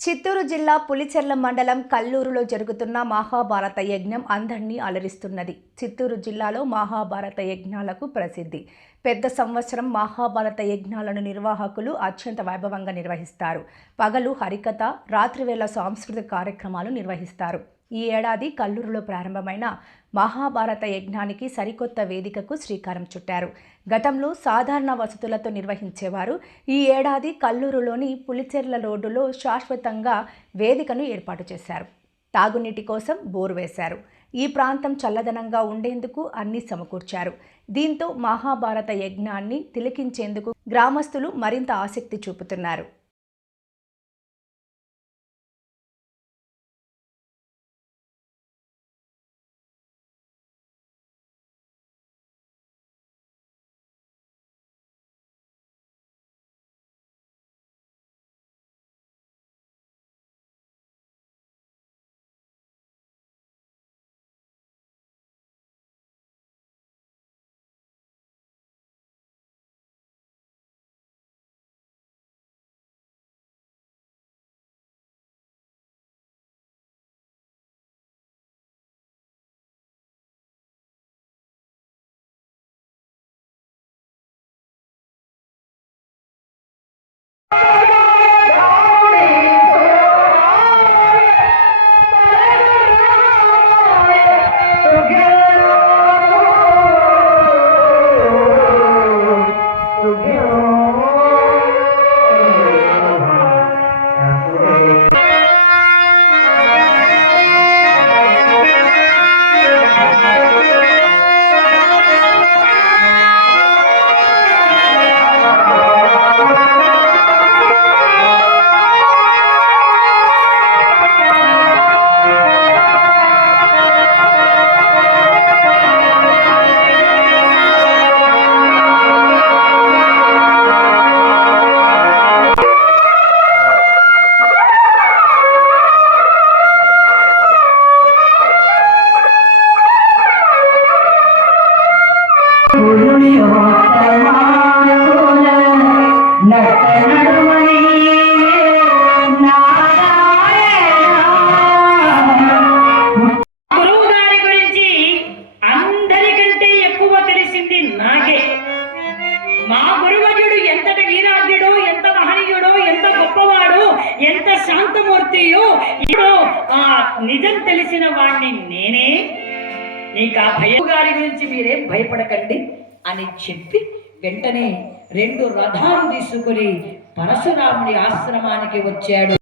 చిత్తూరు జిల్లా పులిచెర్ల మండలం కల్లూరులో జరుగుతున్న మహాభారత యజ్ఞం అందరినీ అలరిస్తున్నది. చిత్తూరు జిల్లాలో మహాభారత యజ్ఞాలకు ప్రసిద్ధి. పెద్ద సంవత్సరం మహాభారత యజ్ఞాలను నిర్వాహకులు అత్యంత వైభవంగా నిర్వహిస్తారు. పగలు హరికథ రాత్రివేళ సాంస్కృతిక కార్యక్రమాలు నిర్వహిస్తారు. ఈ ఏడాది కల్లూరులో ప్రారంభమైన మహాభారత యజ్ఞానికి సరికొత్త వేదికకు శ్రీకారం చుట్టారు. గతంలో సాధారణ వసతులతో నిర్వహించేవారు ఈ ఏడాది కల్లూరులోని పులిచెర్ల రోడ్డులో శాశ్వతంగా వేదికను ఏర్పాటు చేశారు. తాగునీటి కోసం బోరు వేశారు. ఈ ప్రాంతం చల్లదనంగా ఉండేందుకు అన్ని సమకూర్చారు. దీంతో మహాభారత యజ్ఞాన్ని తిలకించేందుకు గ్రామస్తులు మరింత ఆసక్తి చూపుతున్నారు. ఎంత శాంతమూర్తియో ఇప్పుడు ఆ నిజం తెలిసిన వాణ్ణి నేనే. నీకు ఆ భయం గారి గురించి మీరేం భయపడకండి. అని చెప్పి వెంటనే రెండు రథాలు తీసుకుని పరశురాముని ఆశ్రమానికి వచ్చాడు.